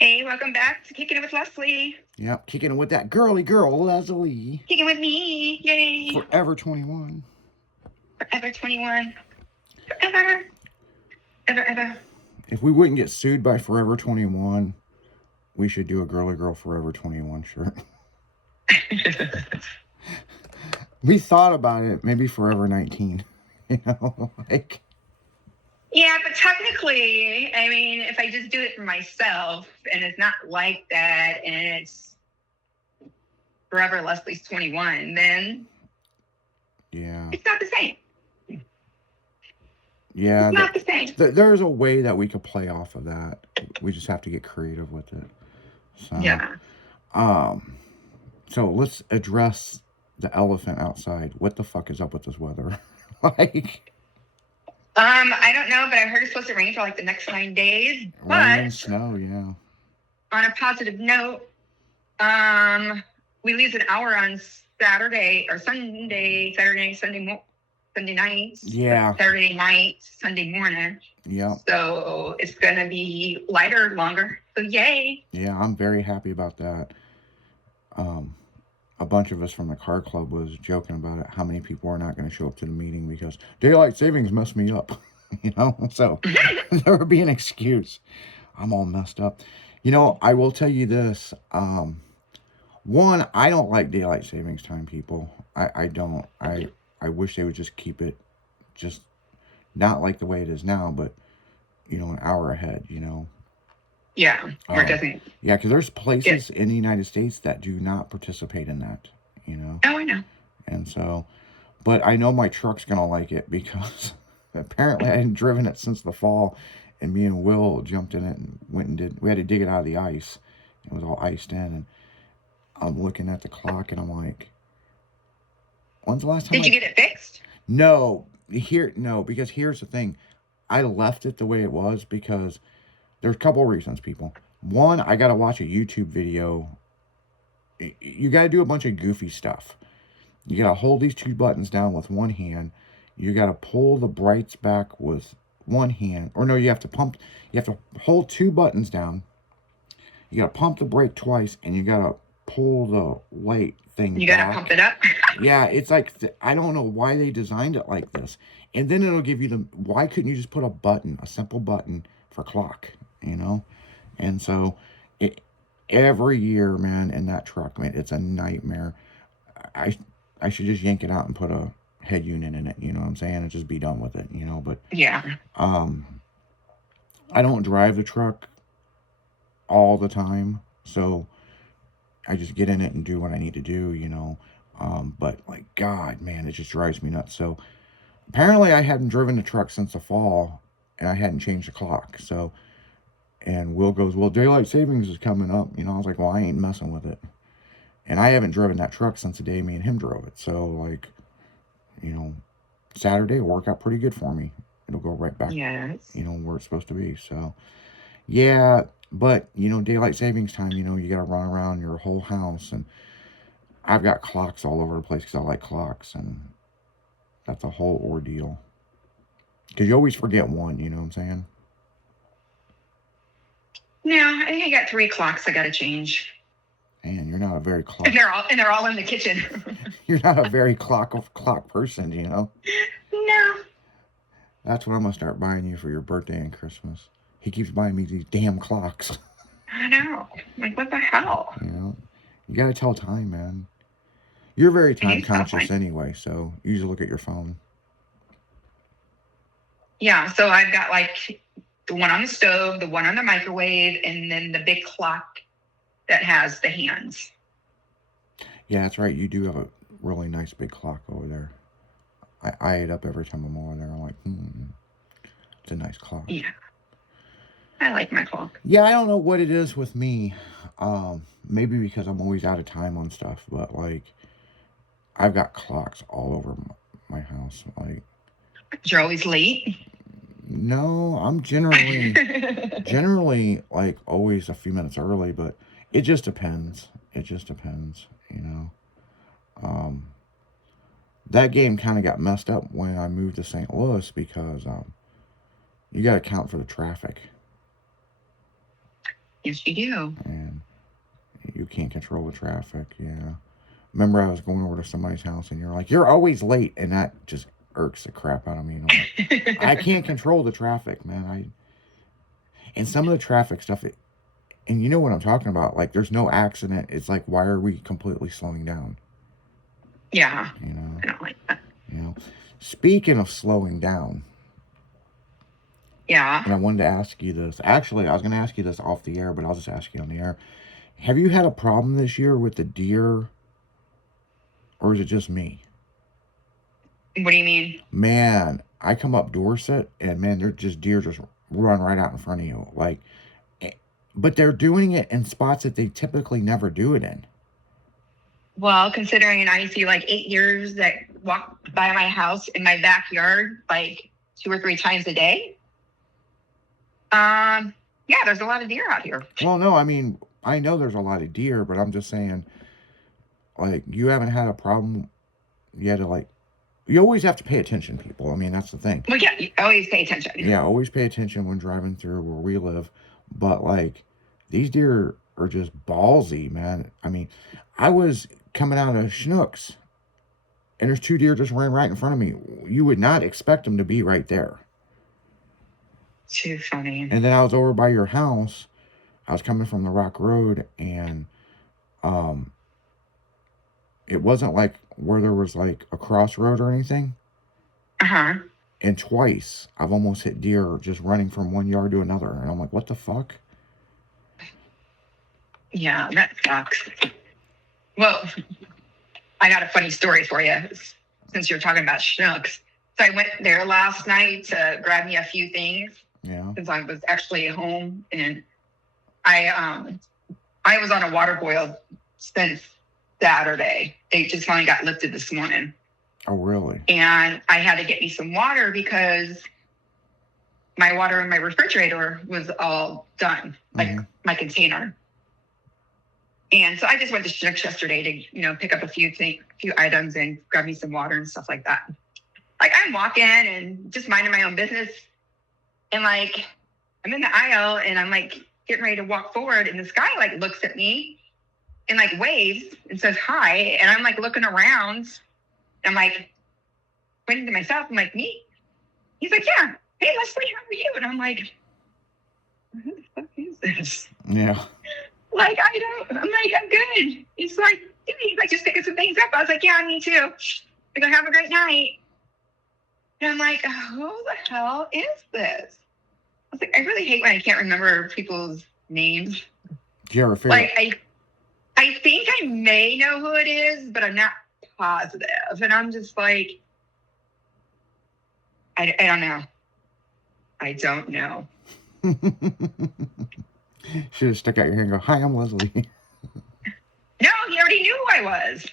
Hey, welcome back to Kicking It with Leslie. Yep, kicking it with that girly girl, Leslie. Kicking with me. Yay. Forever 21. Forever 21. Forever. Ever. If we wouldn't get sued by Forever 21, we should do a girly girl Forever 21 shirt. We thought about it, maybe Forever 19. You know, like. Yeah, but technically, I mean, if I just do it for myself and it's not like that and it's Forever Leslie's 21, then Yeah. it's not the same. Yeah. It's not the same. There's a way that we could play off of that. We just have to get creative with it. So, yeah. So let's address the elephant outside. What the fuck is up with this weather? Like. I don't know, but I heard it's supposed to rain for like the next 9 days. Rain and snow, yeah. On a positive note, we lose an hour on Saturday or Sunday, Sunday night. Yeah. Saturday night, Sunday morning. Yeah. So it's gonna be lighter, longer. So yay. Yeah, I'm very happy about that. A bunch of us from the car club was joking about it, how many people are not going to show up to the meeting because daylight savings messed me up, you know? So there would be an excuse. I'm all messed up. You know, I will tell you this. One, I don't like daylight savings time, people. I don't. I wish they would just keep it just not like the way it is now, but, you know, an hour ahead, you know? Yeah, or it doesn't. Yeah, because there's places in the United States that do not participate in that, you know? Oh, I know. And so, but I know my truck's going to like it because apparently I hadn't driven it since the fall, and me and Will jumped in it and went and we had to dig it out of the ice. It was all iced in, and I'm looking at the clock, and I'm like, when's the last time Did you get it fixed? No, because here's the thing. I left it the way it was because there's a couple of reasons, people. One, I got to watch a YouTube video. You got to do a bunch of goofy stuff. You got to hold these two buttons down with one hand. You got to pull the brights back with one hand. Or no, you have to hold two buttons down. You got to pump the brake twice, and you got to pull the light thing back. You got to pump it up? Yeah, it's like, I don't know why they designed it like this. And then it'll give you why couldn't you just put a simple button for clock, you know? And so, every year, man, in that truck, man, it's a nightmare. I should just yank it out and put a head unit in it, you know what I'm saying? And just be done with it, you know? But, yeah. I don't drive the truck all the time, so I just get in it and do what I need to do, you know? But, like, God, man, it just drives me nuts. So, apparently I hadn't driven the truck since the fall, and I hadn't changed the clock. So, and Will goes, well, daylight savings is coming up. You know, I was like, well, I ain't messing with it. And I haven't driven that truck since the day me and him drove it. So, like, you know, Saturday will work out pretty good for me. It'll go right back, you know, where it's supposed to be. So, yeah, but, you know, daylight savings time, you know, you got to run around your whole house. And I've got clocks all over the place because I like clocks. And that's a whole ordeal. Because you always forget one, you know what I'm saying? No, I think I got 3 clocks I got to change. Man, you're not a very clock. And they're all in the kitchen. You're not a very clock person, you know? No. That's what I'm going to start buying you for your birthday and Christmas. He keeps buying me these damn clocks. I know. Like, what the hell? You know? You got to tell time, man. You're very time conscious anyway, so you usually look at your phone. Yeah, so I've got, like, the one on the stove, the one on the microwave, and then the big clock that has the hands. Yeah, that's right. You do have a really nice big clock over there. I eye it up every time I'm over there. I'm like, it's a nice clock. Yeah. I like my clock. Yeah, I don't know what it is with me. Maybe because I'm always out of time on stuff, but, like, I've got clocks all over my house. Like, you're always late? No, I'm generally, like, always a few minutes early, but it just depends. It just depends, you know. That game kind of got messed up when I moved to St. Louis because you got to account for the traffic. Yes, you do. and you can't control the traffic. Yeah. Remember, I was going over to somebody's house, and you're like, "You're always late," and that just irks the crap out of me. And I'm like, I can't control the traffic, man. And some of the traffic stuff, and you know what I'm talking about. Like, there's no accident. It's like, why are we completely slowing down? Yeah. You know. I don't like that. You know. Speaking of slowing down, Yeah. and I wanted to ask you this. Actually, I was going to ask you this off the air, but I'll just ask you on the air. Have you had a problem this year with the deer, or is it just me? What do you mean? Man, I come up Dorset, and man, they're just deer just run right out in front of you. Like, but they're doing it in spots that they typically never do it in. Well, considering I see like 8 years that walk by my house in my backyard like 2 or 3 times a day. Yeah, there's a lot of deer out here. Well, no, I mean, I know there's a lot of deer, but I'm just saying, like, you haven't had a problem yet to, like, you always have to pay attention, people. I mean, that's the thing. Well, yeah, you always pay attention. Yeah, always pay attention when driving through where we live. But, like, these deer are just ballsy, man. I mean, I was coming out of Schnucks, and there's 2 deer just ran right in front of me. You would not expect them to be right there. Too funny. And then I was over by your house. I was coming from the Rock Road, and it wasn't like where there was like a crossroad or anything. Uh-huh. And twice I've almost hit deer just running from one yard to another. And I'm like, what the fuck? Yeah, that sucks. Well, I got a funny story for you since you're talking about Schnucks. So I went there last night to grab me a few things. Yeah. Since I was actually at home, and I was on a water boil since Saturday. It just finally got lifted this morning. Oh, really? And I had to get me some water because my water in my refrigerator was all done, like my container. And so I just went to Schnucks yesterday to, pick up a few items and grab me some water and stuff like that. Like, I'm walking and just minding my own business. And like, I'm in the aisle and I'm like getting ready to walk forward, and this guy like looks at me and like waves and says hi. And I'm like looking around. I'm like pointing to myself. I'm like, me? He's like, yeah. Hey, Leslie, how are you? And I'm like, who the fuck is this? Yeah. Like, I'm like, I'm good. He's like, just picking some things up. I was like, yeah, me too. We're gonna have a great night. And I'm like, who the hell is this? I was like, I really hate when I can't remember people's names. Do you ever figure like I think I may know who it is, but I'm not positive. And I'm just like, I don't know. I don't know. Should have stuck out your hand and go, hi, I'm Leslie. No, he already knew who I was.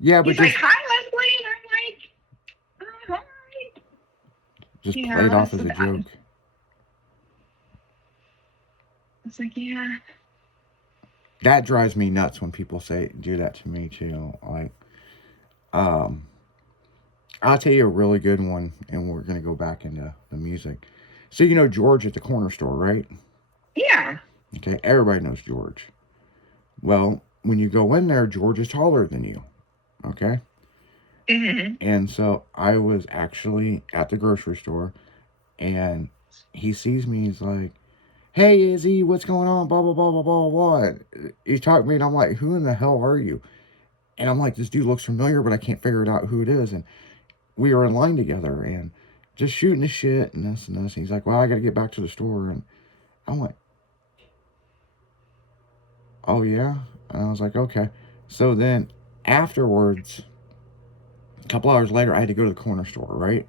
Yeah, but he's just, like, hi, Leslie. And I'm like, hi. Just play it off as a joke. It's like, yeah. That drives me nuts when people do that to me too. Like, I'll tell you a really good one, and we're gonna go back into the music. So you know George at the corner store, right? Yeah. Okay, everybody knows George. Well, when you go in there, George is taller than you. Okay. Mm-hmm. And so I was actually at the grocery store, and he sees me. He's like, hey, Izzy, what's going on? Blah, blah, blah, blah, blah, blah. He's talking to me, and I'm like, who in the hell are you? And I'm like, this dude looks familiar, but I can't figure it out who it is. And we were in line together and just shooting the shit and this and this. And he's like, well, I got to get back to the store. And I'm like, oh, yeah? And I was like, okay. So then afterwards, a couple hours later, I had to go to the corner store, right?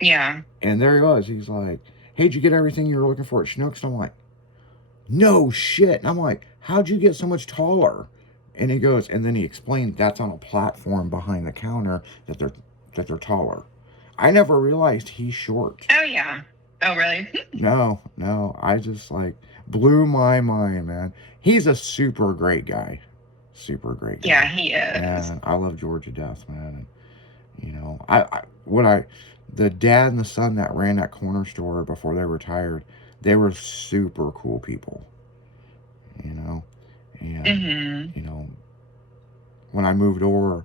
Yeah. And there he was. He's like, hey, did you get everything you were looking for at Schnucks? And I'm like, no shit. And I'm like, how'd you get so much taller? And he goes, and then he explained that's on a platform behind the counter that they're taller. I never realized he's short. Oh, yeah. Oh, really? No. I just like blew my mind, man. He's a super great guy. Super great guy. Yeah, he is. And I love George to death, man. And, the dad and the son that ran that corner store before they retired, they were super cool people. you know. And Mm-hmm. you know, when I moved over,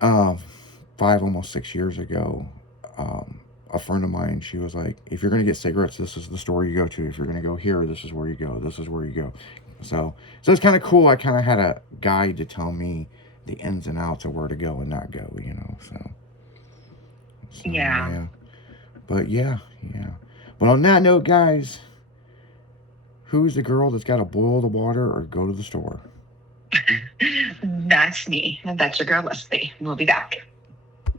5 almost 6 years ago, a friend of mine, she was like, if you're gonna get cigarettes, this is the store you go to. If you're gonna go here, this is where you go. This is where you go. So it's kind of cool. I kind of had a guide to tell me the ins and outs of where to go and not go, you know. So Yeah. yeah. But yeah, yeah. But on that note, guys, who's the girl that's got to boil the water or go to the store? That's me. That's your girl, Leslie. We'll be back.